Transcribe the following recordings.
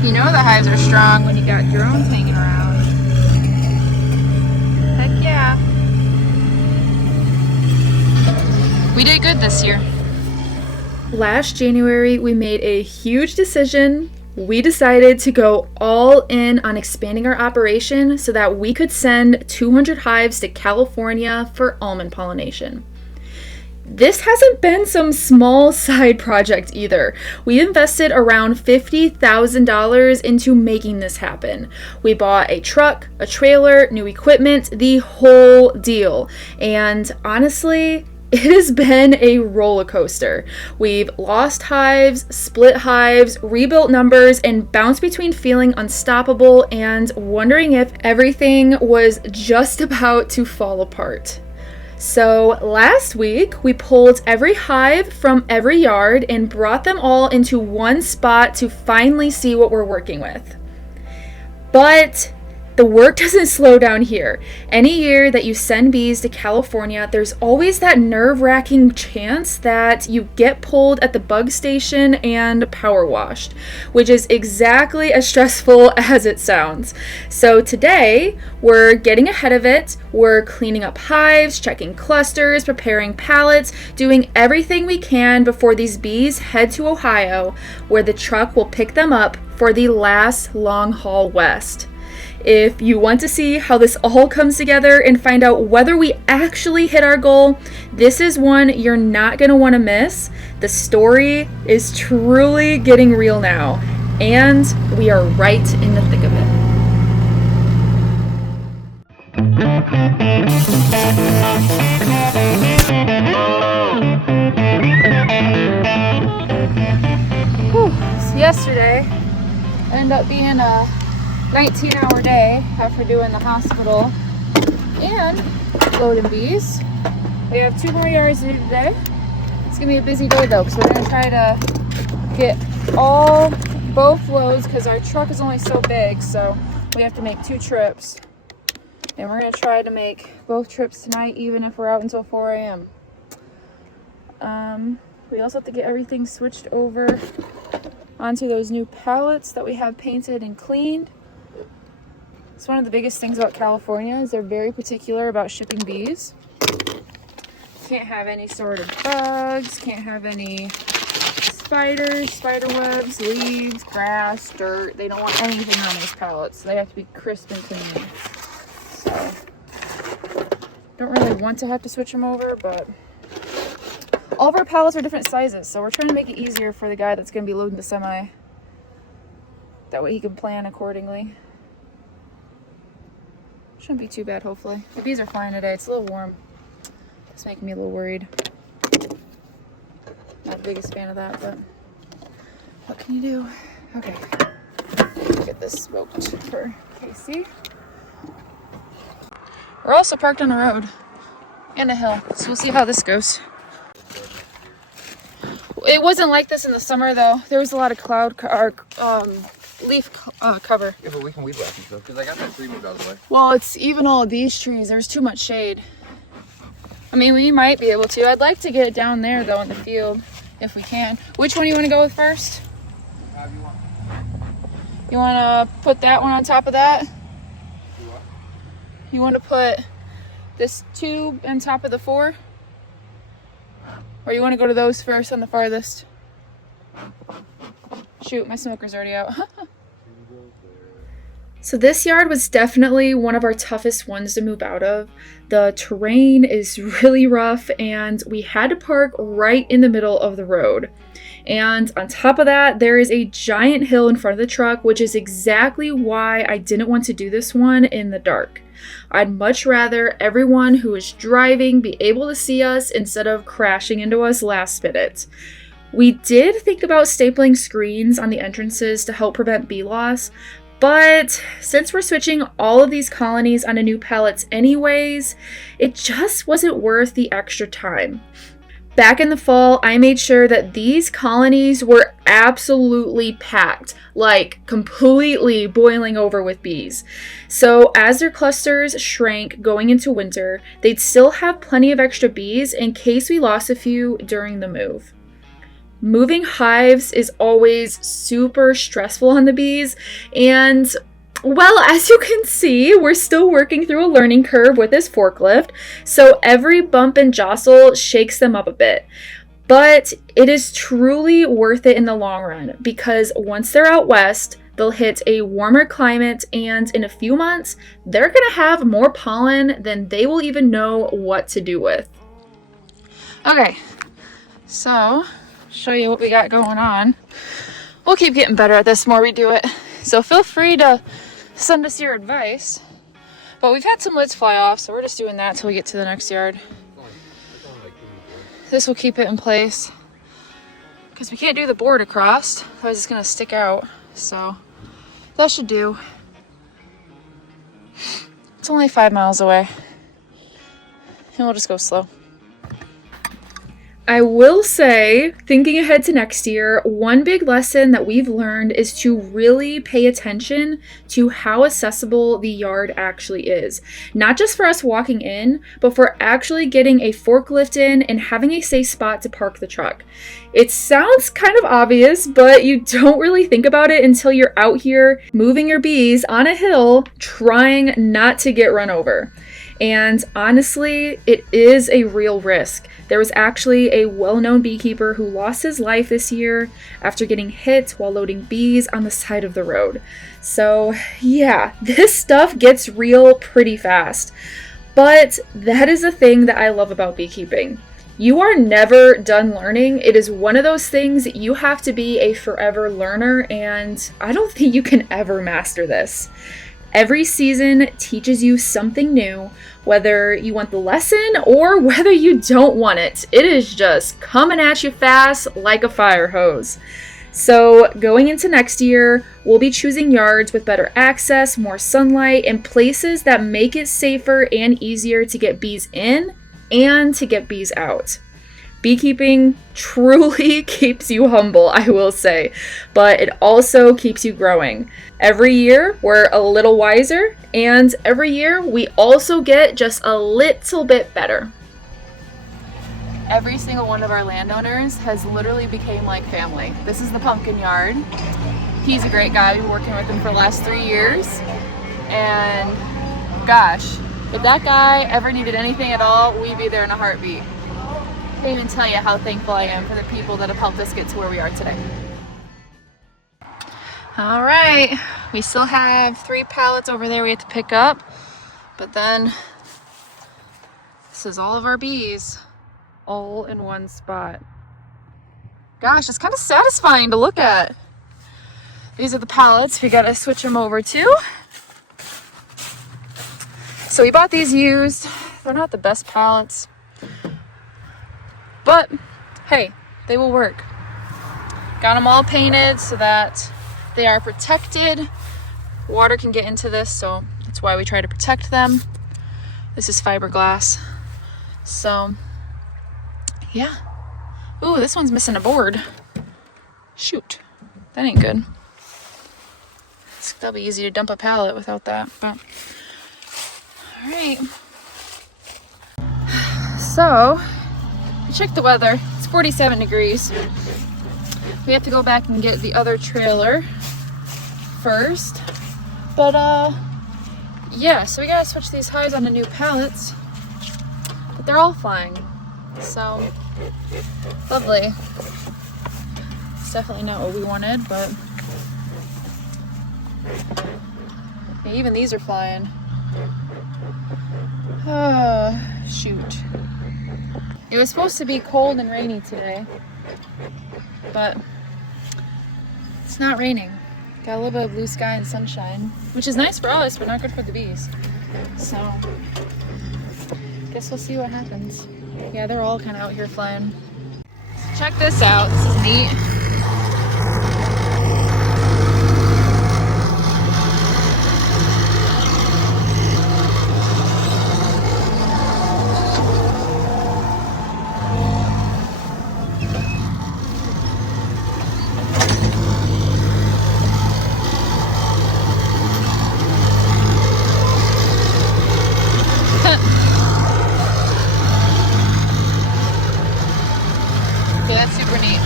You know the hives are strong when you got drones hanging around. Heck yeah. We did good this year. Last January, we made a huge decision. We decided to go all in on expanding our operation so that we could send 200 hives to California for almond pollination. This hasn't been some small side project either. We invested around $50,000 into making this happen. We bought a truck, a trailer, new equipment, the whole deal. And honestly, it has been a roller coaster. We've lost hives, split hives, rebuilt numbers, and bounced between feeling unstoppable and wondering if everything was just about to fall apart. So last week, we pulled every hive from every yard and brought them all into one spot to finally see what we're working with. But the work doesn't slow down here. Any year that you send bees to California, there's always that nerve-wracking chance that you get pulled at the bug station and power washed, which is exactly as stressful as it sounds. So today, we're getting ahead of it. We're cleaning up hives, checking clusters, preparing pallets, doing everything we can before these bees head to Ohio, where the truck will pick them up for the last long haul west. If you want to see how this all comes together and find out whether we actually hit our goal, this is one you're not going to want to miss. The story is truly getting real now, and we are right in the thick of it. Whew. So yesterday ended up being a 19-hour day after doing the hospital and loading bees. We have 2 more yards to do today. It's gonna be a busy day though, because we're gonna try to get both loads because our truck is only so big, so we have to make 2 trips. And we're gonna try to make both trips tonight, even if we're out until 4 a.m. We also have to get everything switched over onto those new pallets that we have painted and cleaned. It's one of the biggest things about California is they're very particular about shipping bees. Can't have any sort of bugs, can't have any spiders, spider webs, leaves, grass, dirt. They don't want anything on those pallets. They have to be crisp and clean. So, don't really want to have to switch them over, but all of our pallets are different sizes, so we're trying to make it easier for the guy that's going to be loading the semi. That way he can plan accordingly. Shouldn't be too bad, hopefully. The bees are fine today. It's a little warm. It's making me a little worried. Not the biggest fan of that, but what can you do? Okay. Get this smoked for Casey. We're also parked on a road and a hill, so we'll see how this goes. It wasn't like this in the summer, though. There was a lot of leaf cover. Yeah, but we can weed whack and stuff, because I got that tree moved out of the way. Well, it's even all of these trees. There's too much shade. I mean, we might be able to. I'd like to get it down there, though, in the field, if we can. Which one do you want to go with first? However you want. You want to put that one on top of that? What? You want to put this tube on top of the 4? Or you want to go to those first on the farthest? Shoot, my smoker's already out. So this yard was definitely one of our toughest ones to move out of. The terrain is really rough and we had to park right in the middle of the road. And on top of that, there is a giant hill in front of the truck, which is exactly why I didn't want to do this one in the dark. I'd much rather everyone who is driving be able to see us instead of crashing into us last minute. We did think about stapling screens on the entrances to help prevent bee loss, but since we're switching all of these colonies onto new pallets anyways, it just wasn't worth the extra time. Back in the fall, I made sure that these colonies were absolutely packed, like completely boiling over with bees. So as their clusters shrank going into winter, they'd still have plenty of extra bees in case we lost a few during the move. Moving hives is always super stressful on the bees, and well, as you can see, we're still working through a learning curve with this forklift, so every bump and jostle shakes them up a bit. But it is truly worth it in the long run, because once they're out west, they'll hit a warmer climate, and in a few months, they're gonna have more pollen than they will even know what to do with. Okay, so show you what we got going on. We'll keep getting better at this the more we do it. So feel free to send us your advice. But we've had some lids fly off, so we're just doing that till we get to the next yard. This will keep it in place because we can't do the board across, otherwise it's gonna stick out. So that should do. It's only 5 miles away, and we'll just go slow. I will say, thinking ahead to next year, one big lesson that we've learned is to really pay attention to how accessible the yard actually is. Not just for us walking in, but for actually getting a forklift in and having a safe spot to park the truck. It sounds kind of obvious, but you don't really think about it until you're out here moving your bees on a hill, trying not to get run over. And honestly, it is a real risk. There was actually a well-known beekeeper who lost his life this year after getting hit while loading bees on the side of the road. So yeah, this stuff gets real pretty fast. But that is the thing that I love about beekeeping. You are never done learning. It is one of those things that you have to be a forever learner, and I don't think you can ever master this. Every season teaches you something new, whether you want the lesson or whether you don't want it. It is just coming at you fast like a fire hose. So going into next year, we'll be choosing yards with better access, more sunlight, and places that make it safer and easier to get bees in and to get bees out. Beekeeping truly keeps you humble, I will say, but it also keeps you growing. Every year, we're a little wiser, and every year, we also get just a little bit better. Every single one of our landowners has literally became like family. This is the pumpkin yard. He's a great guy. We've been working with him for the last 3 years. And gosh, if that guy ever needed anything at all, we'd be there in a heartbeat. I can't even tell you how thankful I am for the people that have helped us get to where we are today. All right, we still have 3 pallets over there we have to pick up, but then this is all of our bees all in one spot. Gosh, it's kind of satisfying to look at. These are the pallets we gotta switch them over to. So we bought these used. They're not the best pallets, but hey, they will work. Got them all painted so that they are protected. Water can get into this, so that's why we try to protect them. This is fiberglass. So, yeah. Ooh, this one's missing a board. Shoot, that ain't good. That'll be easy to dump a pallet without that, but all right. So, check the weather. It's 47 degrees. We have to go back and get the other trailer first. But yeah, so we gotta switch these hives onto new pallets. But they're all flying. So lovely. It's definitely not what we wanted, but yeah, even these are flying. Oh, shoot. It was supposed to be cold and rainy today, but it's not raining. Got a little bit of blue sky and sunshine, which is nice for us, but not good for the bees. So, guess we'll see what happens. Yeah, they're all kind of out here flying. So check this out. This is neat. Okay, that's super neat.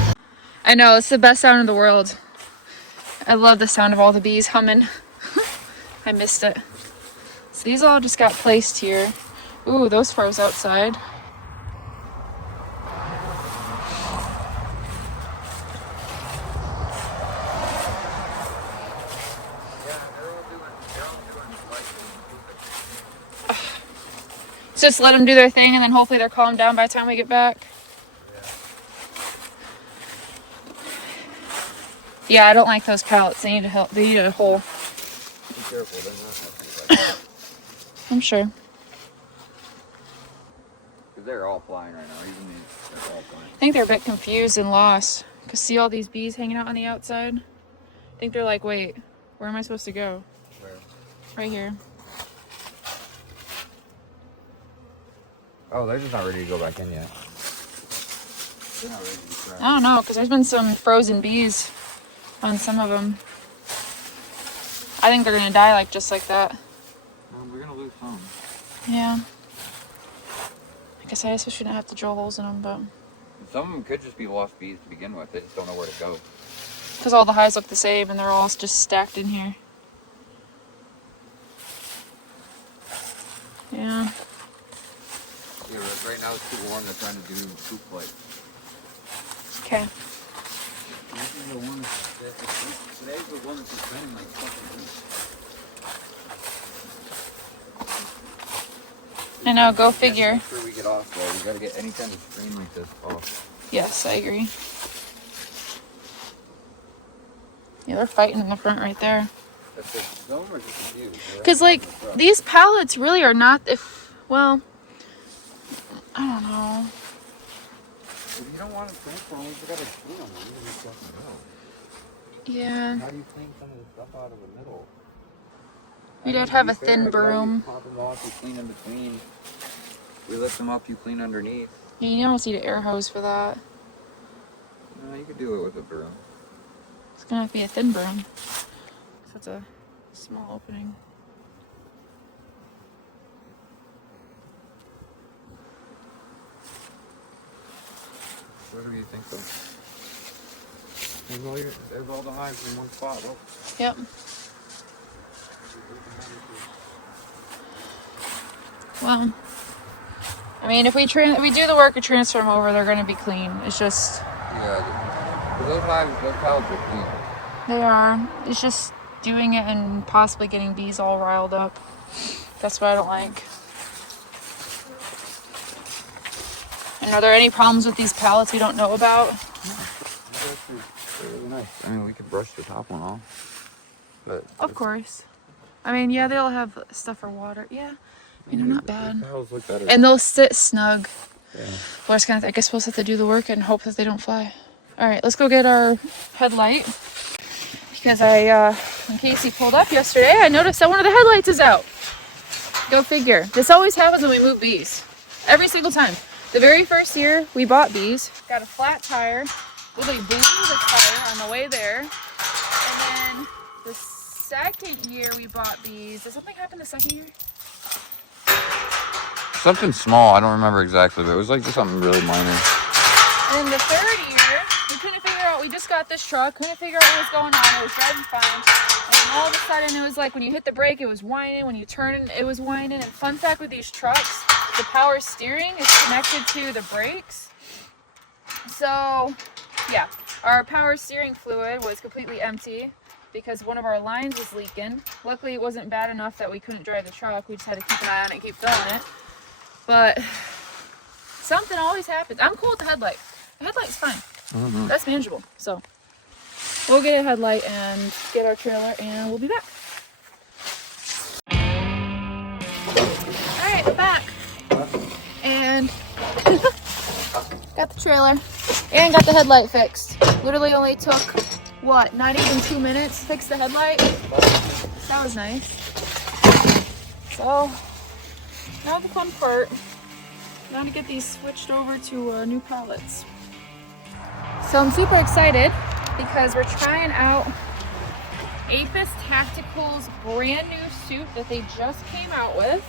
I know, it's the best sound in the world. I love the sound of all the bees humming. I missed it. So these all just got placed here. Ooh, those froze outside. So just let them do their thing and then hopefully they're calmed down by the time we get back. Yeah, I don't like those pallets. They need help. They need a hole. Be careful, they're not I'm sure. because they're all flying right now. Even these, they're all flying. I think they're a bit confused and lost. Cause see all these bees hanging out on the outside? I think they're like, wait, where am I supposed to go? Where? Right here. Oh, they're just not ready to go back in yet. They're not ready to be trapped. I don't know, because there's been some frozen bees on some of them. I think they're gonna die like just like that. Well, we're gonna lose some. Yeah. I guess I wish we didn't have to drill holes in them, but Some of them could just be lost bees to begin with. They just don't know where to go. because all the hives look the same and they're all just stacked in here. Yeah. Yeah, right now it's too warm. They're trying to do soup flight. Okay. This is the one. Today's the one that's been like fucking. I know, go figure. Before we get off, though, we gotta get any kind of screen like this off. Yes, I agree. Yeah, they're fighting in the front right there. That's just some are just confused. Because, like, these pallets really are not, well, I don't know. If you don't want to transfer them, you gotta clean them. You just have to know. Yeah. How do you clean some of the stuff out of the middle? You'd have to have a thin broom. You pop them off, you clean in between. We lift them up, you clean underneath. Yeah, you almost need an air hose for that. No, you could do it with a broom. It's gonna have to be a thin broom. That's a small opening. What do you think though? There's all the hives in one spot. Look. Yep. Well, I mean, if we do the work and transfer them over, they're gonna be clean. It's just Yeah, but those hives, those pallets are clean. they are. It's just doing it and possibly getting bees all riled up. That's what I don't like. And are there any problems with these pallets we don't know about? They're really nice. I mean, we could brush the top one off. But Of course. I mean, yeah, they'll have stuff for water. Yeah. I mean, they're not bad. The pallets look better. And they'll sit snug. Yeah. We're just gonna, I guess we'll just have to do the work and hope that they don't fly. All right, let's go get our headlight. Because when Casey pulled up yesterday, I noticed that one of the headlights is out. Go figure. This always happens when we move bees. Every single time. The very first year we bought bees, got a flat tire, literally blew the tire on the way there. And then the second year we bought bees, did something happen the second year? Something small. I don't remember exactly, but it was like just something really minor. And then the third year, we couldn't figure out, we just got this truck, couldn't figure out what was going on. It was driving fine. And then all of a sudden it was like when you hit the brake, it was whining. When you turn it, it was whining. And fun fact with these trucks, the power steering is connected to the brakes. So, yeah, our power steering fluid was completely empty because one of our lines was leaking. Luckily, it wasn't bad enough that we couldn't drive the truck. We just had to keep an eye on it and keep filling it. But something always happens. I'm cool with the headlight. The headlight's fine. Mm-hmm. That's manageable. So we'll get a headlight and get our trailer and we'll be back. Alright, we're back. And got the trailer and got the headlight fixed. Literally only took, what, not even 2 minutes to fix the headlight. That was nice. So now the fun part, now to get these switched over to new pallets. So I'm super excited because we're trying out Apis Tactical's brand new suit that they just came out with.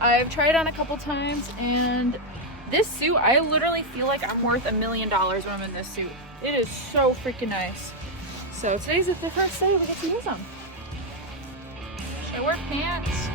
I've tried it on a couple times and This suit, I literally feel like I'm worth $1 million when I'm in this suit. It is so freaking nice. So today's the first day we get to use them. Should I wear pants?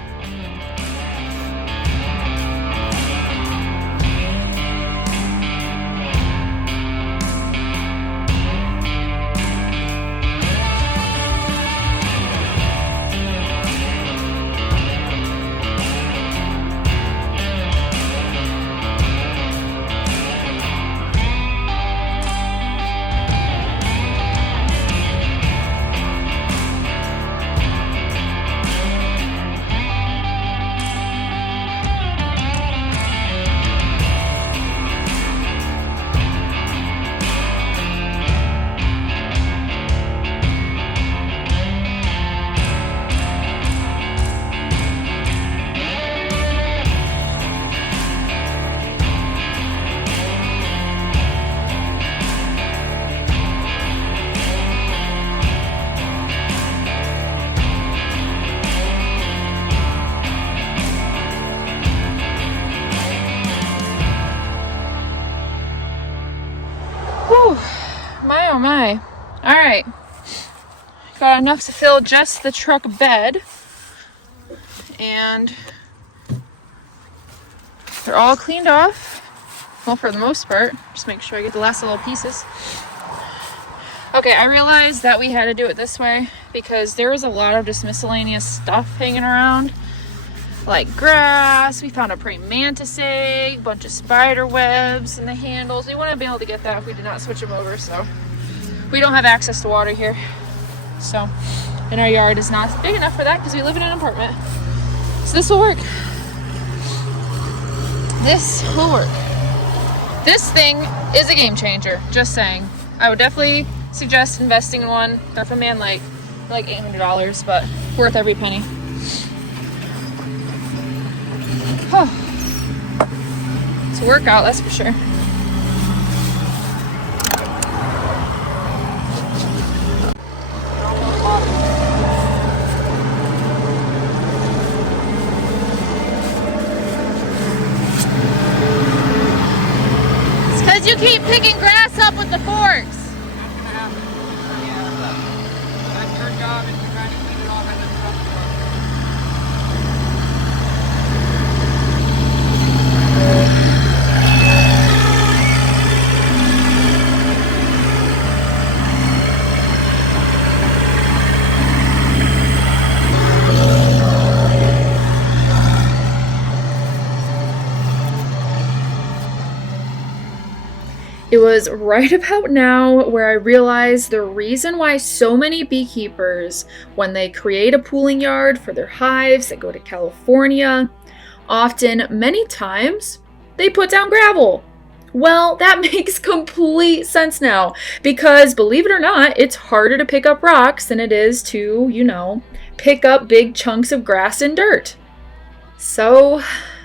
Whew, my oh my. All right, got enough to fill just the truck bed, and they're all cleaned off. Well, for the most part, just make sure I get the last little pieces. Okay, I realized that we had to do it this way because there was a lot of just miscellaneous stuff hanging around, like grass. We found a praying mantis egg, a bunch of spider webs in the handles. We wouldn't be able to get that if we did not switch them over, so we don't have access to water here. So, and our yard is not big enough for that because we live in an apartment. So this will work. This will work. This thing is a game changer, just saying. I would definitely suggest investing in one. They're from Man Lake, like $800, but worth every penny. It's a workout, that's for sure. It's because you keep picking grass up with the forks. That's gonna happen. Yeah. That's your job, and you're trying to clean it off and then stuff. It was right about now where I realized the reason why so many beekeepers, when they create a pooling yard for their hives that go to California, often, many times, they put down gravel. Well, that makes complete sense now, because believe it or not, it's harder to pick up rocks than it is to, you know, pick up big chunks of grass and dirt. So,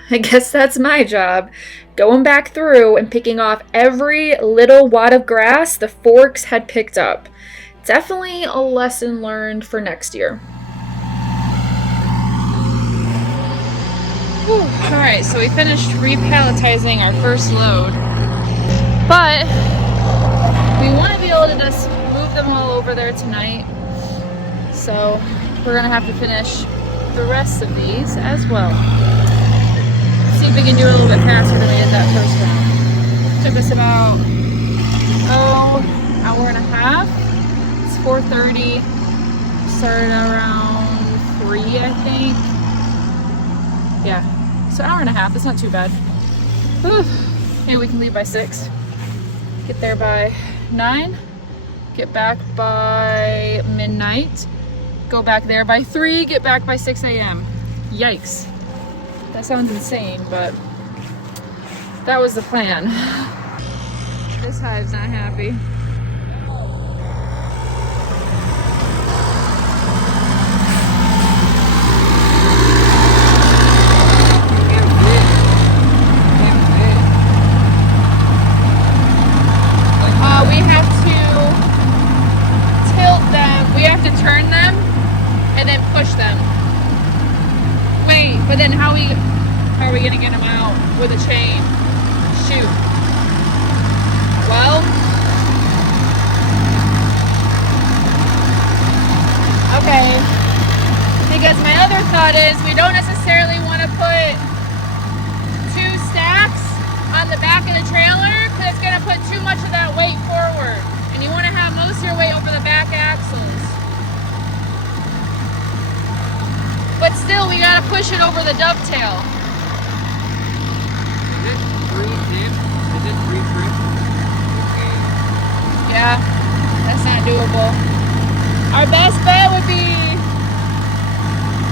I guess that's my job. Going back through and picking off every little wad of grass the forks had picked up. Definitely a lesson learned for next year. Whew. All right, so we finished repalletizing our first load, but we want to be able to just move them all over there tonight. So we're gonna have to finish the rest of these as well. See if we can do it a little bit faster than we did that first round. Took us about, hour and a half. It's 4:30. Started around 3, I think. Yeah, so hour and a half. It's not too bad. Whew. Hey, we can leave by 6. Get there by 9. Get back by midnight. Go back there by 3. Get back by 6 a.m. Yikes. That sounds insane, but that was the plan. This hive's not happy. We have to tilt them. We have to turn them and then push them. Wait, but then how are we gonna get them out with a chain? 2. Well, okay. Because my other thought is we don't necessarily want to put 2 stacks on the back of the trailer because it's going to put too much of that weight forward. And you want to have most of your weight over the back axles. But still, we got to push it over the dovetail. Is it 3 deep? Is it 3 trip? Okay. Yeah, that's not doable. Our best bet would be,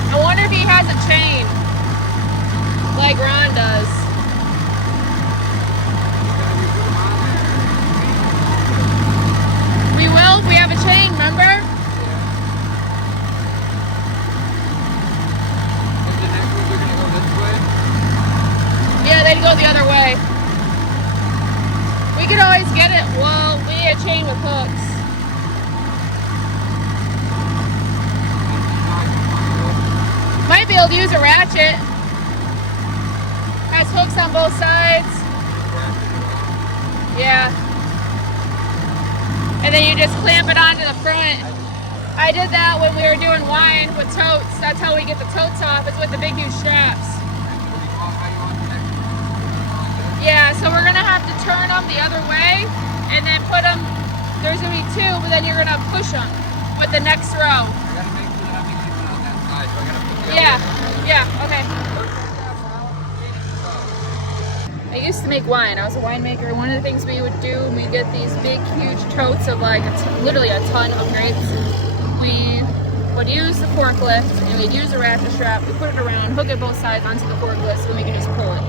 I wonder if he has a chain like Ron does. We will if we have a chain, remember? Is the next one they're gonna go this way? Yeah, they'd go the other way. We could always get it. Well, we need a chain with hooks. Might be able to use a ratchet. Has hooks on both sides. Yeah. And then you just clamp it onto the front. I did that when we were doing wine with totes. That's how we get the totes off. It's with the big huge straps. Yeah, so we're gonna have to turn them the other way and then put them, there's gonna be 2, but then you're gonna push them with the next row. I gotta make sure that I'm keeping on that side, so I gotta put the Yeah, okay. I used to make wine. I was a winemaker. One of the things we would do, we get these big, huge totes of like literally a ton of grapes. We would use the forklift and we'd use a ratchet strap. We put it around, hook it both sides onto the forklift, so we can just pull it.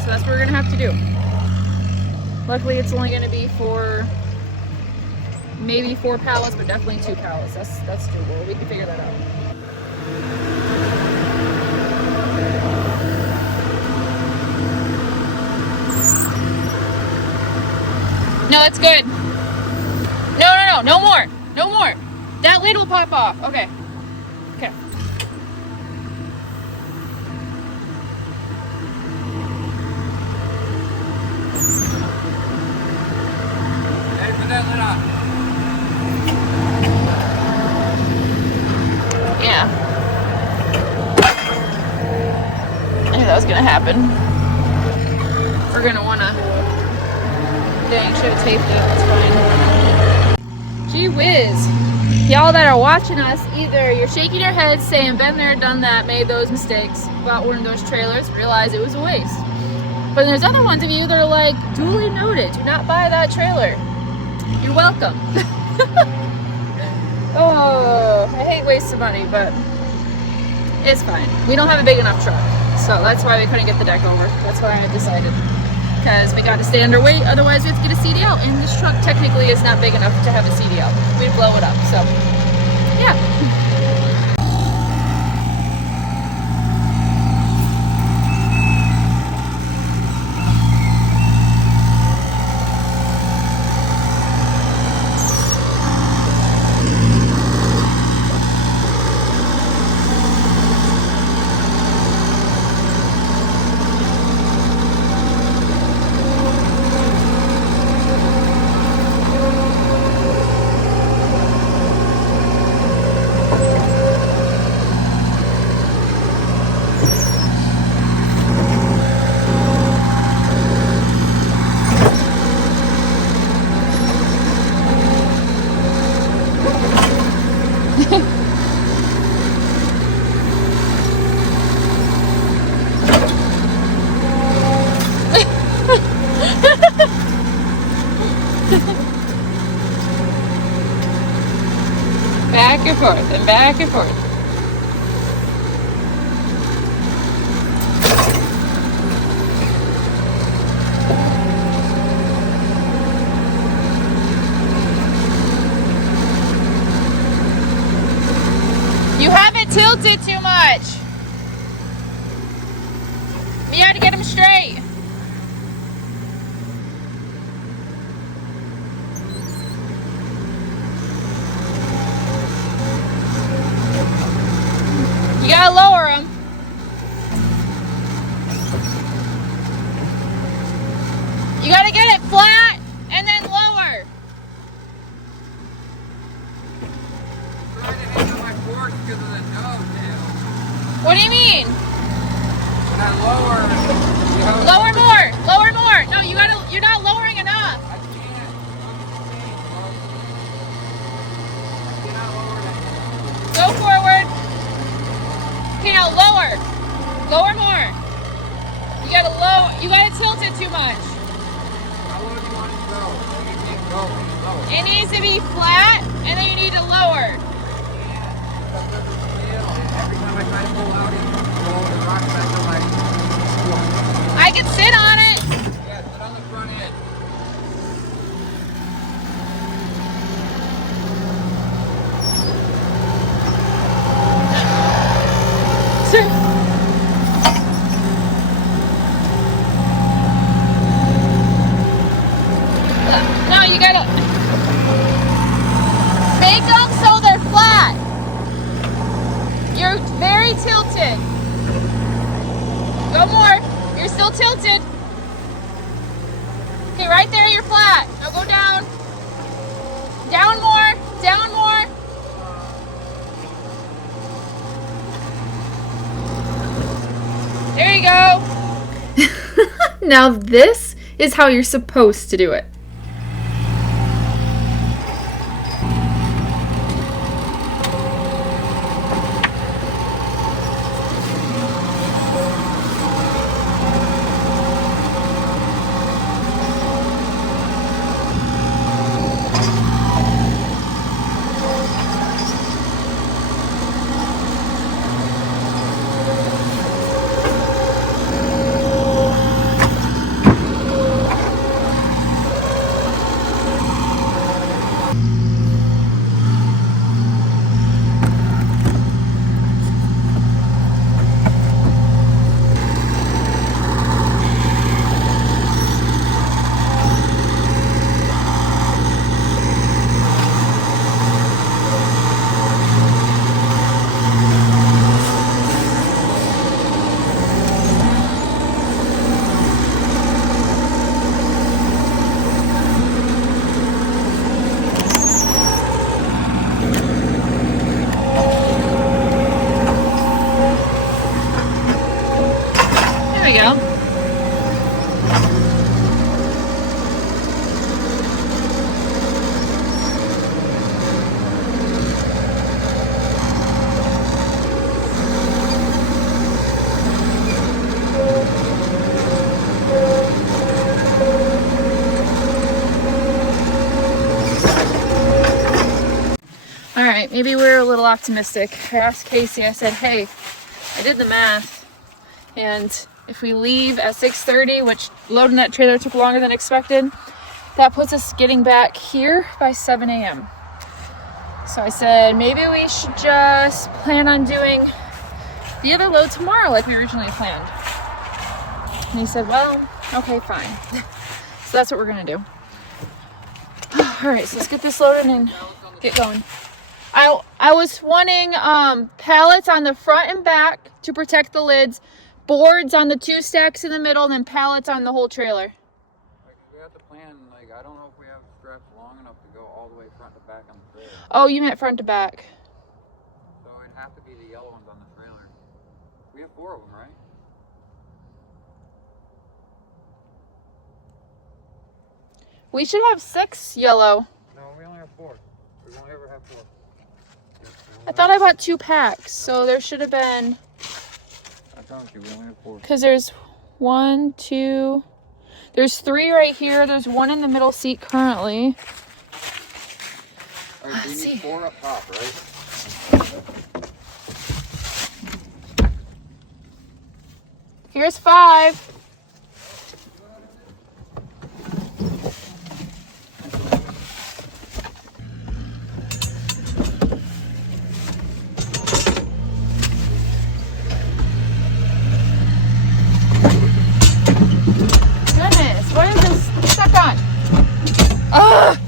So that's what we're gonna have to do. Luckily, it's only gonna be for maybe 4 pallets, but definitely 2 pallets. That's doable. We can figure that out. No, that's good. No more. No more. That lid will pop off. Okay. Okay. Hey, put that lid on. Yeah. I knew that was gonna happen. We're gonna wanna. Dang, should have taped it. That's fine. Gee whiz. Y'all that are watching us, either you're shaking your head saying, been there, done that, made those mistakes, bought one of those trailers, realized it was a waste. But there's other ones of you that are like, duly noted, do not buy that trailer. You're welcome. Oh, I hate wasting money, but it's fine. We don't have a big enough truck, so that's why we couldn't get the deck over. That's why I decided. Because we got to stay underweight, otherwise we have to get a CDL, and this truck technically is not big enough to have a CDL. We'd blow it up, so yeah. Back and forth and back and forth. You haven't tilted too much. You had to get them straight. You gotta lower them. Trying to handle my fork because of the nose tail. What do you mean? When I lower, you know, Lower more. Lower more. No, you're not lowering enough. I can't. I cannot lower that. Go forward. Okay, now lower. Lower more. You gotta tilt it too much. How low do you want it to go? You can't go when you lower. It needs to be flat, and then you need to lower. Every time I try to pull out, it rocks back to my fork. I can sit on it. Yeah, sit on the front end. No, you gotta make them so they're flat. You're very tilted. Go more. You're still tilted. Okay, right there, you're flat. Now go down. Down more. Down more. There you go. Now this is how you're supposed to do it. There we go. All right, maybe we're a little optimistic. I asked Casey, I said, hey, I did the math, and if we leave at 6:30, which loading that trailer took longer than expected, that puts us getting back here by 7 a.m. So I said, maybe we should just plan on doing the other load tomorrow like we originally planned. And he said, well, okay, fine. So that's what we're gonna do. All right, so let's get this loaded and get going. I was wanting pallets on the front and back to protect the lids, boards on the 2 stacks in the middle, and then pallets on the whole trailer. Like, we have to plan, like, I don't know if we have straps long enough to go all the way front to back on the trailer. Oh, you meant front to back. So it'd have to be the yellow ones on the trailer. We have 4 of them, right? We should have 6 yellow. No, we only have 4. We won't ever have 4. I thought I bought 2 packs, so there should have been, I promise you, we only have 4. because there's 1, 2, there's 3 right here, there's 1 in the middle seat currently. Alright, so you need 4 up top, right? Here's 5. Goodness, what is this stuck on? Ugh!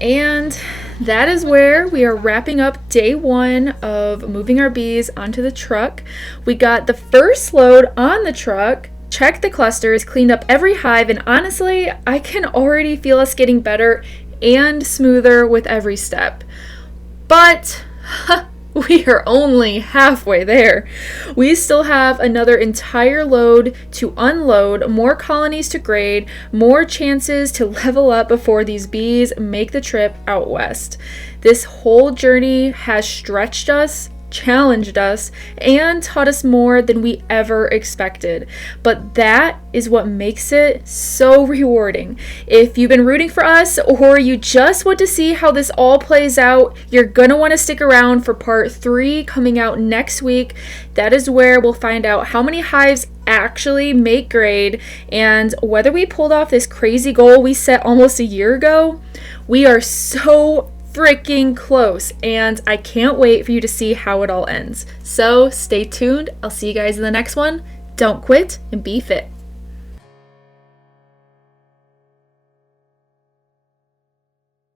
And that is where we are wrapping up day 1 of moving our bees onto the truck. We got the first load on the truck, checked the clusters, cleaned up every hive, and honestly, I can already feel us getting better and smoother with every step. But we are only halfway there. We still have another entire load to unload, more colonies to grade, more chances to level up before these bees make the trip out west. This whole journey has stretched us, challenged us, and taught us more than we ever expected. But that is what makes it so rewarding. If you've been rooting for us, or you just want to see how this all plays out, you're gonna want to stick around for part 3 coming out next week. That is where we'll find out how many hives actually make grade and whether we pulled off this crazy goal we set almost a year ago. We are so freaking close, and I can't wait for you to see how it all ends. So stay tuned. I'll see you guys in the next one. Don't quit and be fit.